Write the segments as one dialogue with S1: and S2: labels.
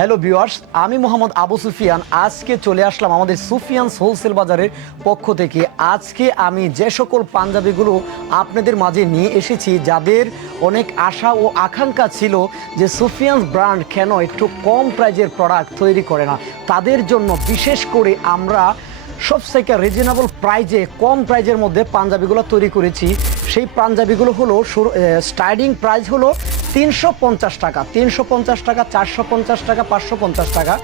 S1: Hello viewers আমি মোহাম্মদ আবু সুফিয়ান। আজকে চলে আসলাম আমাদের সুফিয়ানস হোলসেল বাজারের পক্ষ থেকে। আজকে আমি যে সকল পাঞ্জাবিগুলো আপনাদের মাঝে নিয়ে এসেছি, যাদের অনেক আশা ও আকাঙ্ক্ষা ছিল যে সুফিয়ানস ব্র্যান্ড কেন একটু কম প্রাইজের প্রোডাক্ট তৈরি করে না, তাদের জন্য বিশেষ করে আমরা সবথেকে রিজনেবল প্রাইজে কম প্রাইজের মধ্যে পাঞ্জাবিগুলো তৈরি করেছি। সেই পাঞ্জাবিগুলো হলো স্টার্টিং প্রাইস হলো তিনশো পঞ্চাশ টাকা, তিনশো পঞ্চাশ টাকা, চারশো পঞ্চাশ টাকা, পাঁচশো পঞ্চাশ টাকা।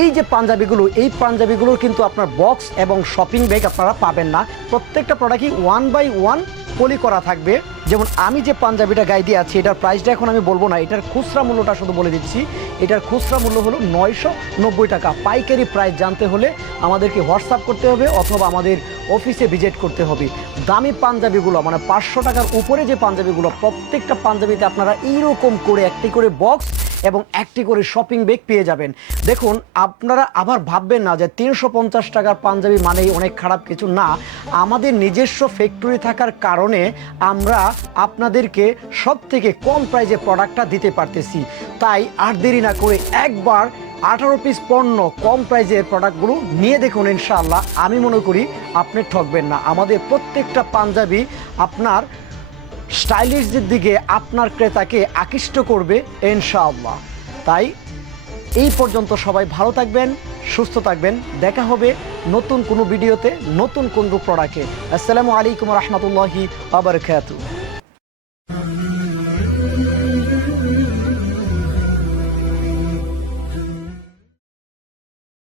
S1: এই যে পাঞ্জাবিগুলো, এই পাঞ্জাবিগুলোর কিন্তু আপনার বক্স এবং শপিং ব্যাগ আপনারা পাবেন না। প্রত্যেকটা প্রোডাক্টই ওয়ান বাই ওয়ান পলি করা থাকবে। যেমন আমি যে পাঞ্জাবিটা গাই দিয়ে আছি, এটার প্রাইসটা এখন আমি বলব না, এটার খুচরা মূল্যটা শুধু বলে দিচ্ছি। এটার খুচরা মূল্য হলো নয়শো নব্বই টাকা। পাইকারি প্রাইস জানতে হলে আমাদেরকে হোয়াটসঅ্যাপ করতে হবে অথবা আমাদের অফিসে ভিজিট করতে হবে। দামি পাঞ্জাবিগুলো মানে পাঁচশো টাকার উপরে যে পাঞ্জাবিগুলো, প্রত্যেকটা পাঞ্জাবিতে আপনারা এইরকম করে একটি করে বক্স এবং একটি করে শপিং ব্যাগ পেয়ে যাবেন। দেখুন, আপনারা আবার ভাববেন না যে তিনশো পঞ্চাশ টাকার পাঞ্জাবি মানেই অনেক খারাপ কিছু। না, আমাদের নিজস্ব ফ্যাক্টরি থাকার কারণে আমরা আপনাদেরকে সব থেকে কম প্রাইজে প্রোডাক্টটা দিতে পারতেছি। তাই আর দেরি না করে একবার আঠারো পিস পণ্য কম প্রাইজের প্রোডাক্টগুলো নিয়ে দেখুন ইনশাআল্লাহ। আমি মনে করি আপনি ঠকবেন না। আমাদের প্রত্যেকটা পাঞ্জাবি আপনার স্টাইলিশদের দিকে আপনার ক্রেতাকে আকৃষ্ট করবে ইনশাআল্লাহ। তাই এই পর্যন্ত সবাই ভালো থাকবেন, সুস্থ থাকবেন। দেখা হবে নতুন কোনো ভিডিওতে, নতুন কোন কোনো প্রোডাক্টে আসসালামু আলাইকুম রহমতুল্লাহি আবরকাতু